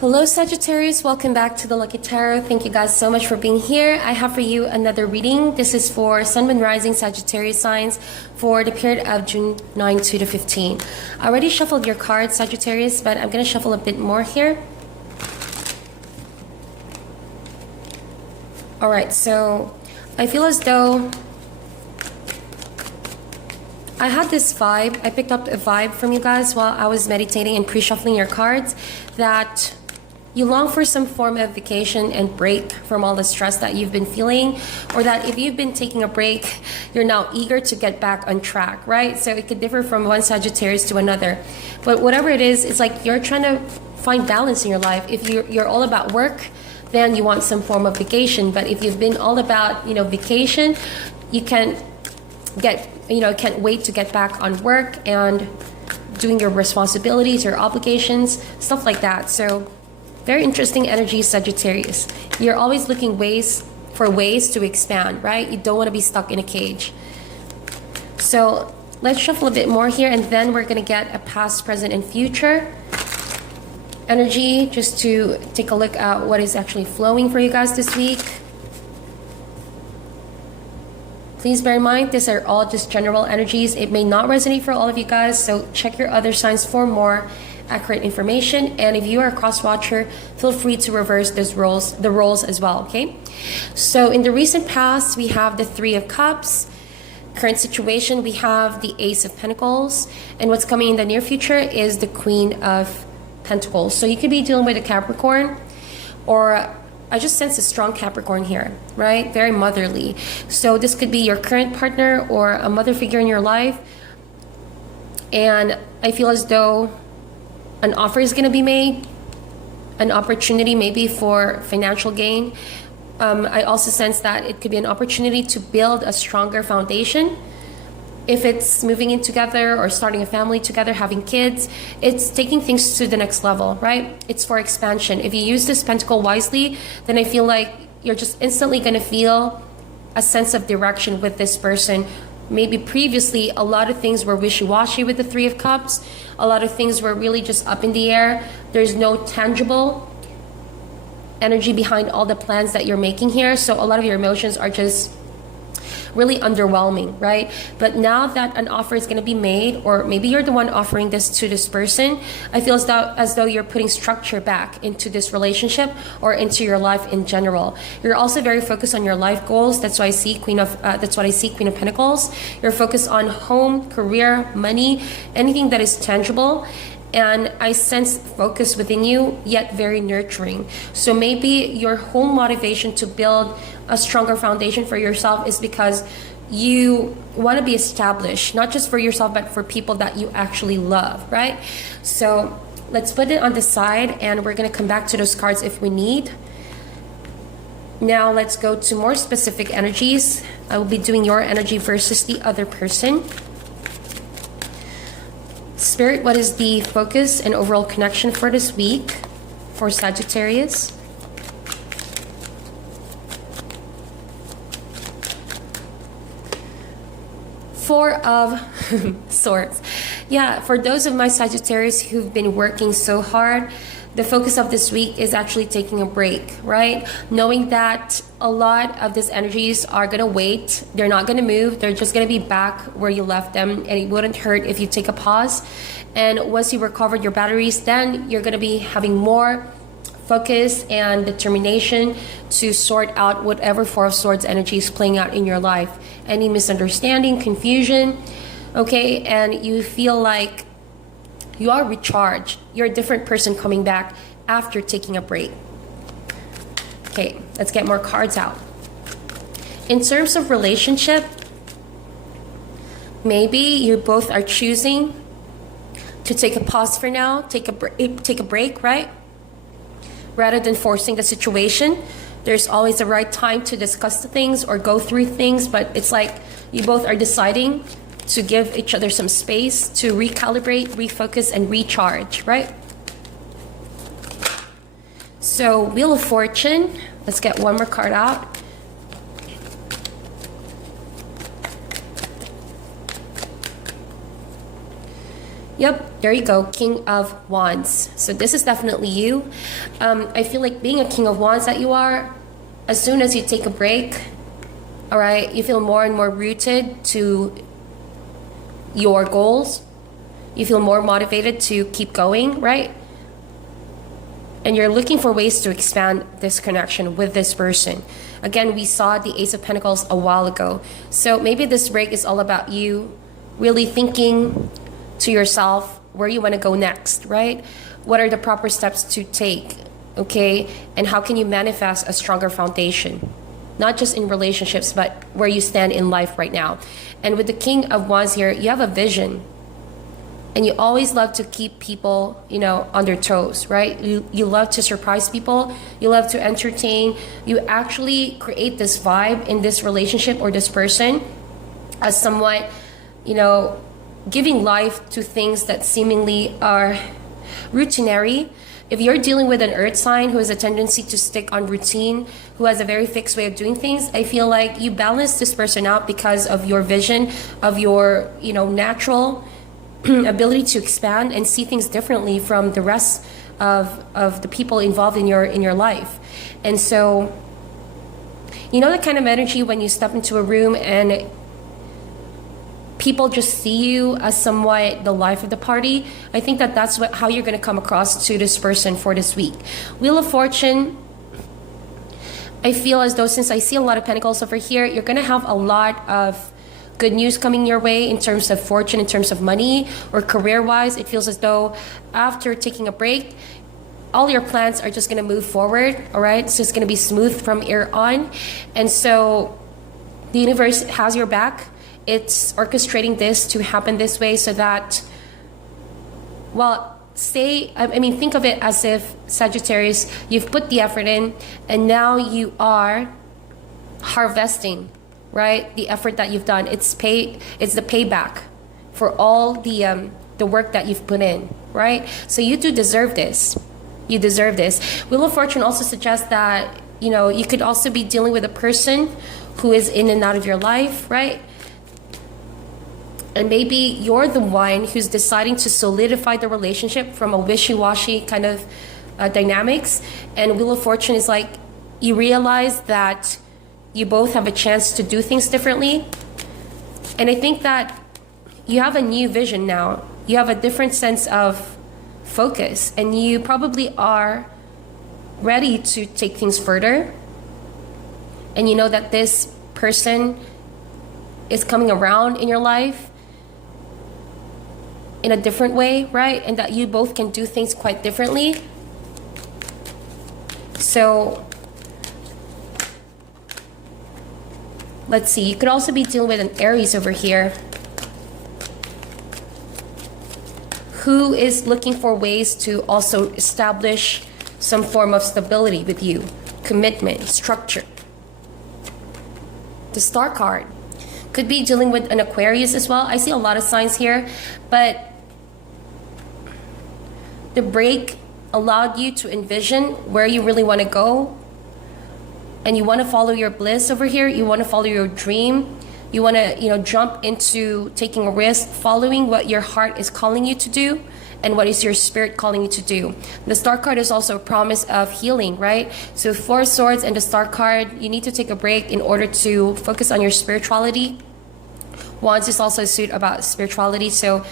Hello Sagittarius, welcome back to the Lucky Tarot. Thank you guys so much for being here. I have for you another reading. This is for Sun, Moon, Rising Sagittarius signs for the period of June 9 to the 15. I already shuffled your cards, Sagittarius, but I'm going to shuffle a bit more here. Alright, so I feel as though I had this vibe. I picked up a vibe from you guys while I was meditating and pre-shuffling your cards that you long for some form of vacation and break from all the stress that you've been feeling, or that if you've been taking a break, you're now eager to get back on track, right? So it could differ from one Sagittarius to another. But whatever it is, it's like you're trying to find balance in your life. If you're all about work, then you want some form of vacation. But if you've been all about, vacation, you can't wait to get back on work and doing your responsibilities, your obligations, stuff like that. So very interesting energy, Sagittarius. You're always looking for ways to expand, right? You don't want to be stuck in a cage. So let's shuffle a bit more here, and then we're going to get a past, present, and future energy just to take a look at what is actually flowing for you guys this week. Please bear in mind, these are all just general energies. It may not resonate for all of you guys, so check your other signs for more accurate information. And if you are a cross watcher, feel free to reverse the roles as well, okay? So in the recent past, we have the Three of Cups. Current situation, we have the Ace of Pentacles. And what's coming in the near future is the Queen of Pentacles. So you could be dealing with a Capricorn, or I just sense a strong Capricorn here, right? Very motherly. So this could be your current partner or a mother figure in your life. And I feel as though an offer is going to be made, an opportunity maybe for financial gain. I also sense that it could be an opportunity to build a stronger foundation. If it's moving in together or starting a family together, having kids, it's taking things to the next level, right? It's for expansion. If you use this pentacle wisely, then I feel like you're just instantly going to feel a sense of direction with this person. Maybe previously, a lot of things were wishy-washy with the Three of Cups. A lot of things were really just up in the air. There's no tangible energy behind all the plans that you're making here. So a lot of your emotions are just really underwhelming, right? But now that an offer is going to be made, or maybe you're the one offering this to this person, I feel as though you're putting structure back into this relationship or into your life in general. You're also very focused on your life goals. That's why I see Queen of Pentacles. You're focused on home, career, money, anything that is tangible. And I sense focus within you, yet very nurturing. So maybe your whole motivation to build a stronger foundation for yourself is because you want to be established, not just for yourself, but for people that you actually love, right? So let's put it on the side, and we're going to come back to those cards if we need. Now let's go to more specific energies. I will be doing your energy versus the other person. Spirit, what is the focus and overall connection for this week for Sagittarius? Four of Swords. Yeah, for those of my Sagittarius who've been working so hard, the focus of this week is actually taking a break, right? Knowing that a lot of these energies are going to wait. They're not going to move. They're just going to be back where you left them. And it wouldn't hurt if you take a pause. And once you recovered your batteries, then you're going to be having more focus and determination to sort out whatever Four of Swords energy is playing out in your life. Any misunderstanding, confusion, okay? And you feel like you are recharged. You're a different person coming back after taking a break. Okay, let's get more cards out. In terms of relationship, maybe you both are choosing to take a pause for now, take a break, right? Rather than forcing the situation. There's always a right time to discuss the things or go through things, but it's like you both are deciding to give each other some space to recalibrate, refocus, and recharge, right? So, Wheel of Fortune. Let's get one more card out. Yep. There you go, King of Wands. So this is definitely you. I feel like being a King of Wands that you are, as soon as you take a break, all right, you feel more and more rooted to your goals. You feel more motivated to keep going, right? And you're looking for ways to expand this connection with this person. Again, we saw the Ace of Pentacles a while ago. So maybe this break is all about you really thinking to yourself where you want to go next, right? What are the proper steps to take, okay? And how can you manifest a stronger foundation? Not just in relationships, but where you stand in life right now. And with the King of Wands here, you have a vision. And you always love to keep people, you know, on their toes, right? You love to surprise people. You love to entertain. You actually create this vibe in this relationship or this person as somewhat, you know, giving life to things that seemingly are routinary. If you're dealing with an earth sign who has a tendency to stick on routine, who has a very fixed way of doing things, I feel like you balance this person out because of your vision, of your, you know, natural ability to expand and see things differently from the rest of the people involved in your life. And so, you know, the kind of energy when you step into a room and people just see you as somewhat the life of the party. I think that that's how you're going to come across to this person for this week. Wheel of Fortune, I feel as though, since I see a lot of pentacles over here, you're going to have a lot of good news coming your way in terms of fortune, in terms of money, or career-wise. It feels as though after taking a break, all your plans are just going to move forward, all right? It's just going to be smooth from here on. And so the universe has your back. It's orchestrating this to happen this way so that, well, think of it as if, Sagittarius, you've put the effort in and now you are harvesting, right? The effort that you've done. It's the payback for all the work that you've put in, right? So you do deserve this. You deserve this. Wheel of Fortune also suggests that, you know, you could also be dealing with a person who is in and out of your life, right? And maybe you're the one who's deciding to solidify the relationship from a wishy-washy kind of dynamics. And Wheel of Fortune is like, you realize that you both have a chance to do things differently. And I think that you have a new vision now. You have a different sense of focus. And you probably are ready to take things further. And you know that this person is coming around in your life in a different way, right? And that you both can do things quite differently. So let's see, you could also be dealing with an Aries over here who is looking for ways to also establish some form of stability with you, commitment, structure. The Star card could be dealing with an Aquarius as well. I see a lot of signs here, but the break allowed you to envision where you really want to go, and you want to follow your bliss over here. You want to follow your dream. You want to, you know, jump into taking a risk, following what your heart is calling you to do and what is your spirit calling you to do. The Star card is also a promise of healing, right? So 4 swords and the Star card, you need to take a break in order to focus on your spirituality. Wands is also a suit about spirituality. So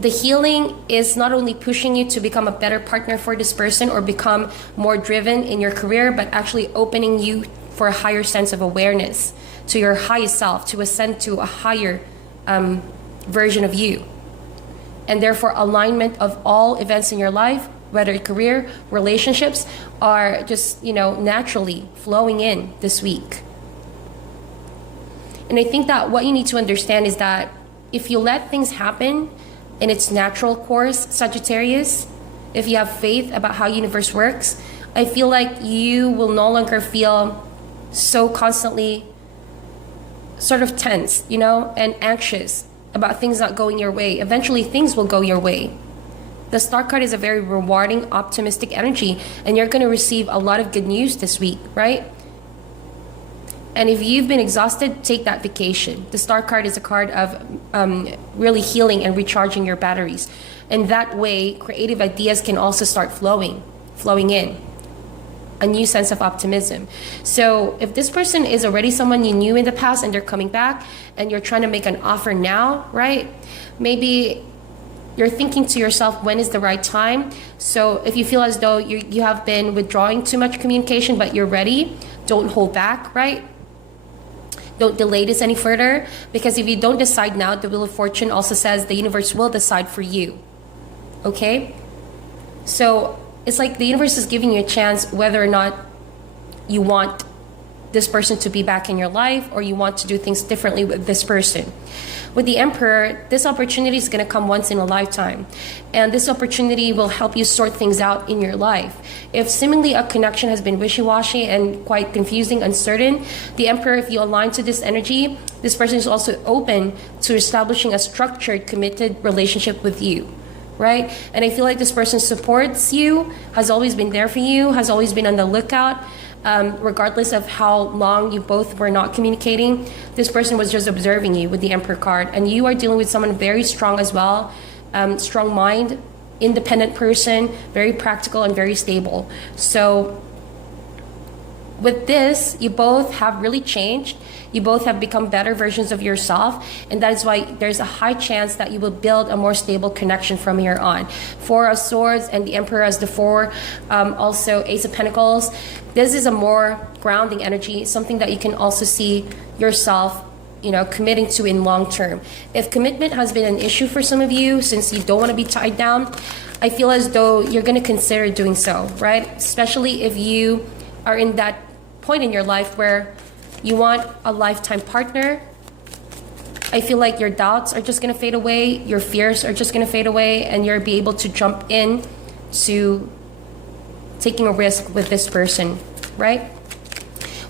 the healing is not only pushing you to become a better partner for this person or become more driven in your career, but actually opening you for a higher sense of awareness to your highest self, to ascend to a higher version of you. And therefore, alignment of all events in your life, whether career, relationships, are just, you know, naturally flowing in this week. And I think that what you need to understand is that if you let things happen in its natural course, Sagittarius, if you have faith about how universe works, I feel like you will no longer feel so constantly sort of tense, you know, and anxious about things not going your way. Eventually things will go your way. The Star card is a very rewarding, optimistic energy, and you're going to receive a lot of good news this week, right? And if you've been exhausted, take that vacation. The Star card is a card of really healing and recharging your batteries. And that way, creative ideas can also start flowing in. A new sense of optimism. So if this person is already someone you knew in the past and they're coming back and you're trying to make an offer now, right? Maybe you're thinking to yourself, when is the right time? So if you feel as though you have been withdrawing too much communication, but you're ready, don't hold back, right? Don't delay this any further, because if you don't decide now, the Wheel of Fortune also says the universe will decide for you. Okay? So it's like the universe is giving you a chance whether or not you want this person to be back in your life or you want to do things differently with this person. With the Emperor, this opportunity is going to come once in a lifetime. And this opportunity will help you sort things out in your life. If seemingly a connection has been wishy-washy and quite confusing, uncertain, the Emperor, if you align to this energy, this person is also open to establishing a structured, committed relationship with you. Right? And I feel like this person supports you, has always been there for you, has always been on the lookout, regardless of how long you both were not communicating. This person was just observing you with the Emperor card. And you are dealing with someone very strong as well, strong mind, independent person, very practical and very stable. So with this, you both have really changed. You both have become better versions of yourself, and that is why there's a high chance that you will build a more stable connection from here on. Four of Swords and the Emperor as the four, also Ace of Pentacles. This is a more grounding energy, something that you can also see yourself, committing to in long term. If commitment has been an issue for some of you, since you don't want to be tied down, I feel as though you're going to consider doing so, right? Especially if you are in that point in your life where you want a lifetime partner. I feel like your doubts are just going to fade away, your fears are just going to fade away, and you'll be able to jump in to taking a risk with this person, right?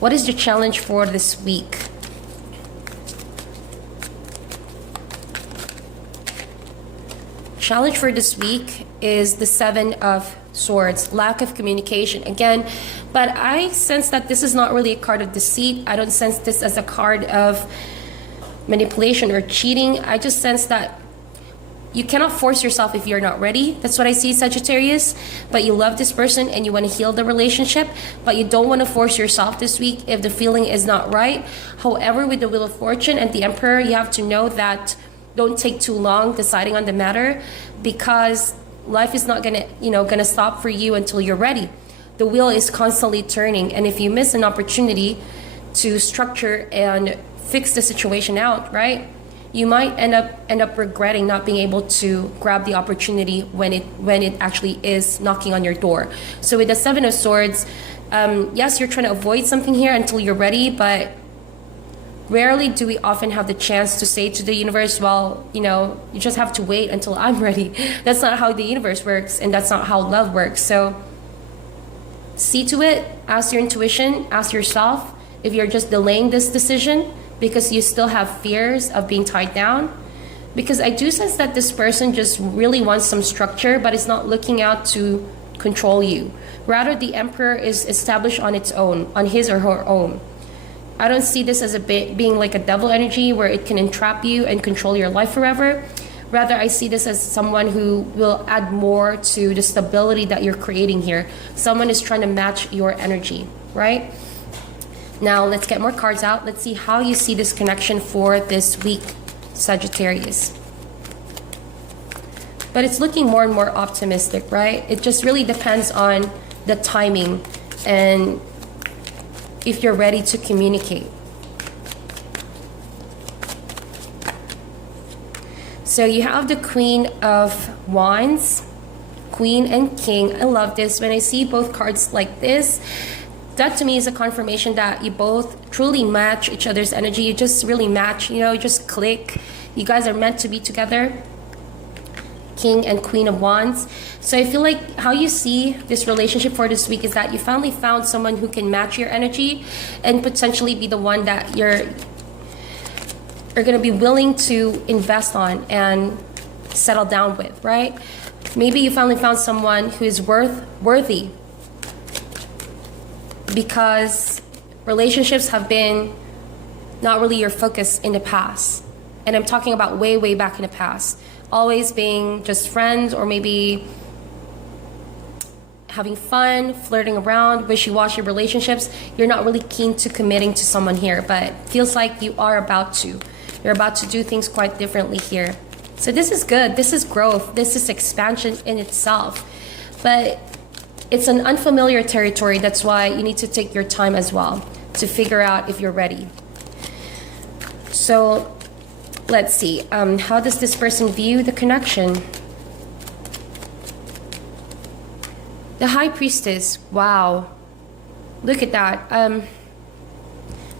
What is the challenge for this week? Challenge for this week is the Seven of Swords, lack of communication again. But I sense that this is not really a card of deceit. I don't sense this as a card of manipulation or cheating. I just sense that you cannot force yourself if you're not ready. That's what I see, Sagittarius. But you love this person and you want to heal the relationship, but you don't want to force yourself this week if the feeling is not right. However, with the Wheel of Fortune and the Emperor, you have to know that don't take too long deciding on the matter, because life is not gonna stop for you until you're ready. The wheel is constantly turning, and if you miss an opportunity to structure and fix the situation out, right, you might end up regretting not being able to grab the opportunity when it actually is knocking on your door. So with the Seven of Swords, yes, you're trying to avoid something here until you're ready, but rarely do we often have the chance to say to the universe, well, you just have to wait until I'm ready. That's not how the universe works, and that's not how love works. So see to it, ask your intuition, ask yourself if you're just delaying this decision because you still have fears of being tied down. Because I do sense that this person just really wants some structure, but it's not looking out to control you. Rather, the Emperor is established on its own, on his or her own. I don't see this as being like a devil energy where it can entrap you and control your life forever. Rather, I see this as someone who will add more to the stability that you're creating here. Someone is trying to match your energy, right? Now, let's get more cards out. Let's see how you see this connection for this week, Sagittarius. But it's looking more and more optimistic, right? It just really depends on the timing and if you're ready to communicate. So you have the Queen of Wands, Queen and King. I love this. When I see both cards like this, that to me is a confirmation that you both truly match each other's energy. You just really match, you just click. You guys are meant to be together. King and Queen of Wands. So I feel like how you see this relationship for this week is that you finally found someone who can match your energy and potentially be the one that you're going to be willing to invest on and settle down with, right? Maybe you finally found someone who is worthy, because relationships have been not really your focus in the past. And I'm talking about way, way back in the past. Always being just friends, or maybe having fun, flirting around, wishy-washy relationships. You're not really keen to committing to someone here, but feels like you are about to. You're about to do things quite differently here. So this is good. This is growth. This is expansion in itself. But it's an unfamiliar territory. That's why you need to take your time as well to figure out if you're ready. So let's see. How does this person view the connection? The High Priestess. Wow. Look at that.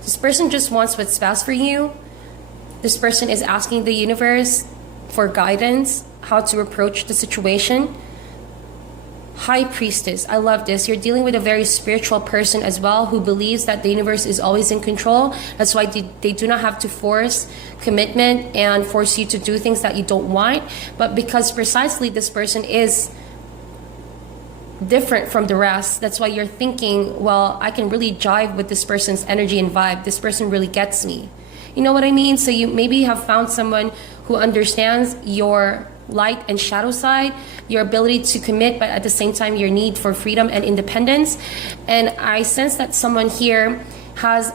This person just wants what's best for you. This person is asking the universe for guidance, how to approach the situation. High Priestess. I love this. You're dealing with a very spiritual person as well, who believes that the universe is always in control. That's why they do not have to force commitment and force you to do things that you don't want. But because precisely this person is different from the rest, that's why you're thinking, well, I can really jive with this person's energy and vibe. This person really gets me. You know what I mean? So you maybe have found someone who understands your light and shadow side, your ability to commit, but at the same time your need for freedom and independence. And I sense that someone here has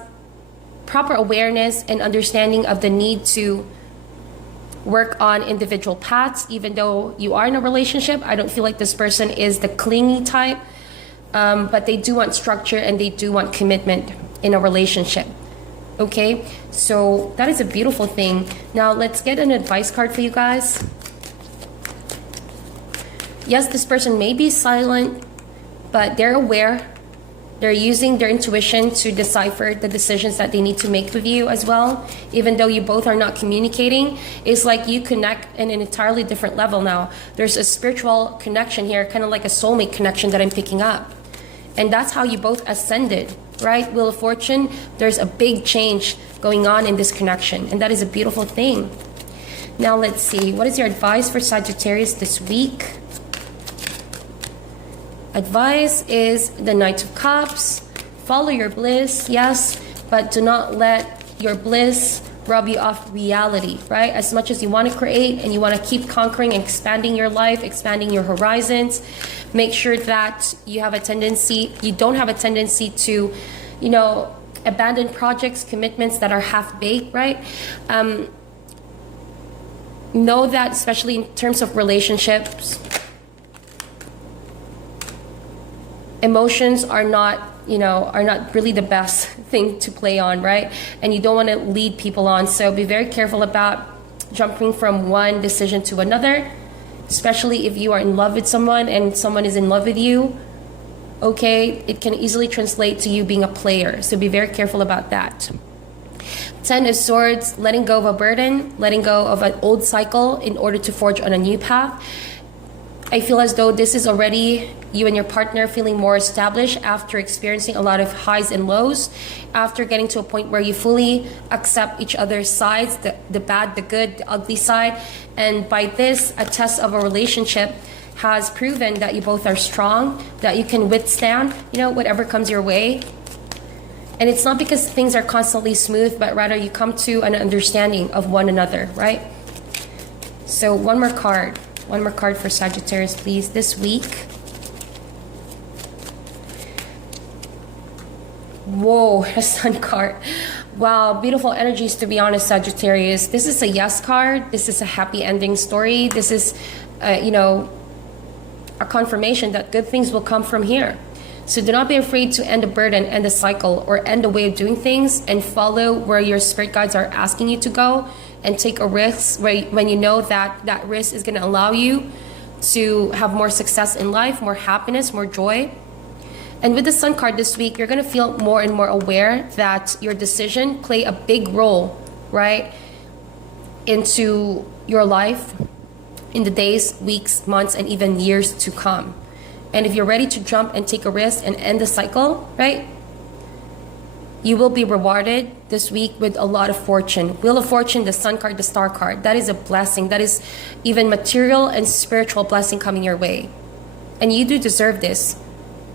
proper awareness and understanding of the need to work on individual paths. Even though you are in a relationship, I don't feel like this person is the clingy type, but they do want structure and they do want commitment in a relationship. Okay, so that is a beautiful thing. Now let's get an advice card for you guys. Yes, this person may be silent, but they're aware. They're using their intuition to decipher the decisions that they need to make with you as well. Even though you both are not communicating, it's like you connect in an entirely different level now. There's a spiritual connection here, kind of like a soulmate connection that I'm picking up. And that's how you both ascended, right? Wheel of Fortune, there's a big change going on in this connection. And that is a beautiful thing. Now let's see, what is your advice for Sagittarius this week? Advice is the Knight of Cups. Follow your bliss, yes, but do not let your bliss rob you off reality, right? As much as you want to create and you want to keep conquering and expanding your life, expanding your horizons, make sure that you don't have a tendency to, abandon projects, commitments that are half-baked, right? Know that, especially in terms of relationships, emotions are not really the best thing to play on, right? And you don't want to lead people on. So be very careful about jumping from one decision to another, especially if you are in love with someone and someone is in love with you. Okay, it can easily translate to you being a player. So be very careful about that. 10 of Swords, letting go of a burden, letting go of an old cycle in order to forge on a new path. I feel as though this is already you and your partner feeling more established after experiencing a lot of highs and lows, after getting to a point where you fully accept each other's sides, the bad, the good, the ugly side. And by this, a test of a relationship has proven that you both are strong, that you can withstand, whatever comes your way. And it's not because things are constantly smooth, but rather you come to an understanding of one another, right? So one more card for Sagittarius, please, this week. Whoa, a Sun card. Wow, beautiful energies, to be honest, Sagittarius. This is a yes card. This is a happy ending story. This is, a confirmation that good things will come from here. So do not be afraid to end a burden, end a cycle, or end a way of doing things, and follow where your spirit guides are asking you to go, and take a risk when you know that risk is going to allow you to have more success in life, more happiness, more joy. And with the Sun card this week, you're going to feel more and more aware that your decision play a big role, right, into your life in the days, weeks, months, and even years to come. And if you're ready to jump and take a risk and end the cycle, right, you will be rewarded this week with a lot of fortune. Wheel of Fortune, the Sun card, the Star card. That is a blessing. That is even material and spiritual blessing coming your way. And you do deserve this,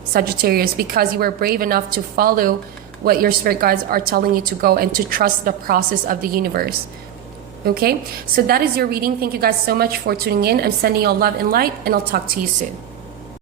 Sagittarius, because you were brave enough to follow what your spirit guides are telling you to go and to trust the process of the universe. Okay, so that is your reading. Thank you guys so much for tuning in. I'm sending you all love and light, and I'll talk to you soon.